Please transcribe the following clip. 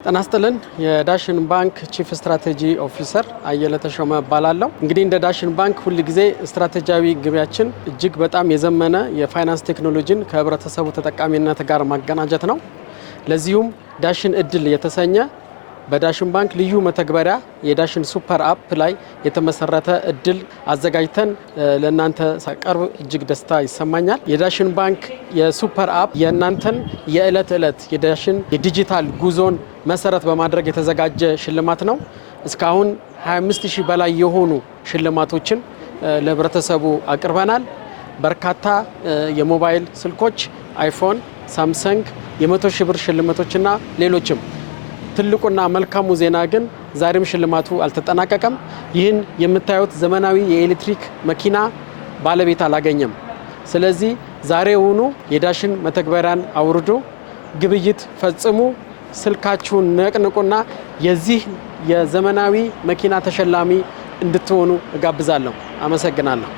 ተናስተለን የዳሽን ባንክ ቺፍ ስትራቴጂ ኦፊሰር አየለ ተሾመ እባላለሁ። እንግዲህ እንደ ዳሽን ባንክ ሁሉ ጊዜ ስትራቴጂያዊ ግባችን እጅግ በጣም የዘመነ የፋይናንስ ቴክኖሎጂን ከህብረተሰቡ ተጠቃሚነት ጋር ማገናኘት ነው። ለዚሁም ዳሽን እድል የተሰኘ በዳሽን ባንክ ልዩ መተግበሪያ የዳሽን ሱፐር አፕ ላይ የተመሰረተ እድል አዘጋጅተን ለእናንተ ሳቀርብ እጅግ ደስታ ይሰማኛል። የዳሽን ባንክ የሱፐር አፕ የእናንተን የዕለት ዕለት የዳሽን የዲጂታል ጉዞን መሰረት በማድረግ የተዘጋጀ ሽልማት ነው። እስካሁን 25000 በላይ የሆኑ ሽልማቶችን ለህብረተሰቡ አቅርበናል። በርካታ የሞባይል ስልኮች አይፎን፣ ሳምሰንግ፣ የ100,000 ብር ሽልማቶችና ሌሎችም። ትልቁና መልካሙ ዜና ግን ዛሬም ሽልማቱ አልተጠናቀቀም። ይህን የምታዩት ዘመናዊ የኤሌክትሪክ መኪና ባለቤት አላገኘም። ስለዚህ ዛሬውኑ የዳሽን መተግበሪያን አውርዱ፣ ግብይት ፈጽሙ፣ ስልካችሁን ነቅንቁና የዚህ የዘመናዊ መኪና ተሸላሚ እንድትሆኑ እጋብዛለሁ። አመሰግናለሁ።